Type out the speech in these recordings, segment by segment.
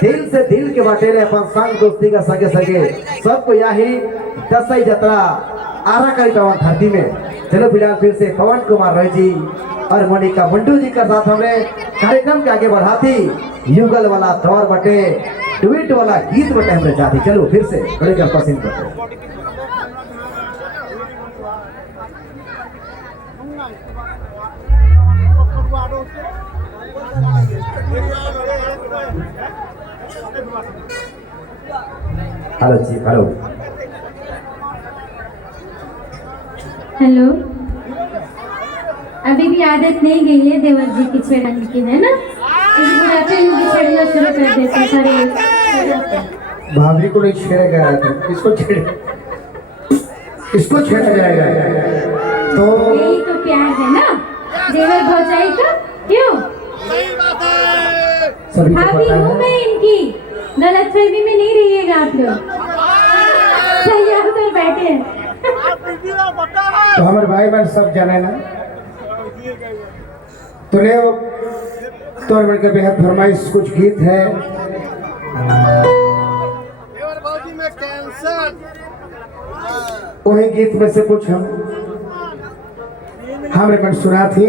दिल से दिल के बाटेले अपन संग दोस्ती का सगे सगे सबको यही दसई जतरा आरा करी पवन धरती में। चलो फिलहाल फिर से पवन कुमार रॉय जी और मोनिका मुंडू जी का साथ हमें कार्यक्रम के आगे बढ़ाती युगल वाला दौर बटे ट्वीट वाला गीत बटे हमें जाती। चलो फिर से बड़े का पसंद करते हेलो जी हेलो हेलो। अभी भी आदत नहीं गई है देवर जी की छेड़ने की, है ना? इस बुढ़ापे में भी छेड़ना शुरू कर देते सारे। भाभी को नहीं छेड़ा गया था, इसको छेड़ा जाएगा तो यही तो प्यार है ना देवर भौजाई का। क्यों भाभी हूँ मैं इनकी, गलतफहमी में नहीं रहिएगा आप लोग। भैया उधर बैठे हैं। तो हमारे भाई बहन सब जाने ना तो ले तोर बनकर बेहद फरमाइश कुछ गीत है। वही गीत में से कुछ हमने बन सुना थी,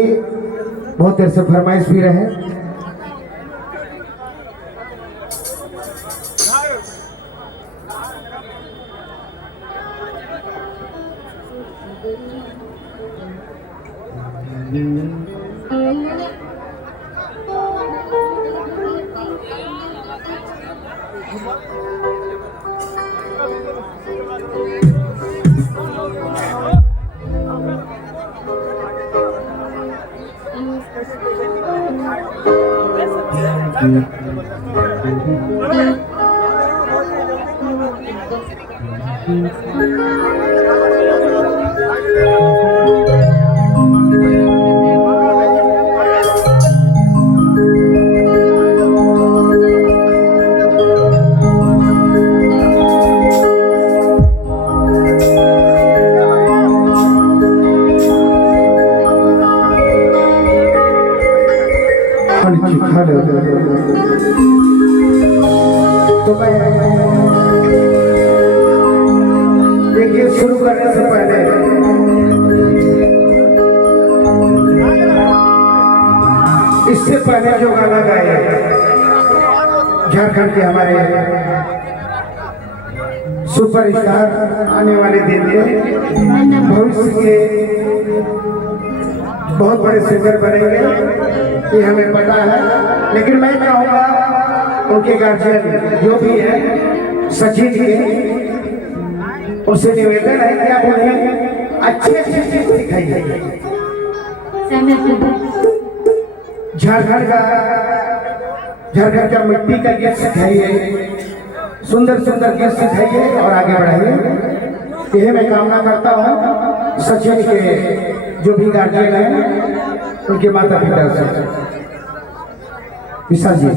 बहुत देर से फरमाइश भी रहे। तो मैं देखिए शुरू करने से पहले इससे पहले जो गाना गाया झारखंड के हमारे सुपरस्टार आने वाले दिन में भविष्य के बहुत बड़े सिंगर बनेंगे ये हमें पता है, लेकिन मैं चाहूँगा उनके गार्जियन जो भी है सचिन के उनसे निवेदन है कि आप उन्हें अच्छे चीज सिखाइए। झारखंड का मिट्टी का गीत सिखाइए, सुंदर सुंदर गीत सिखाइए और आगे बढ़ाइए। यही मैं कामना करता हूँ सचिन के जो भी गार्जियन है उनके माता पिता से। विशाल जी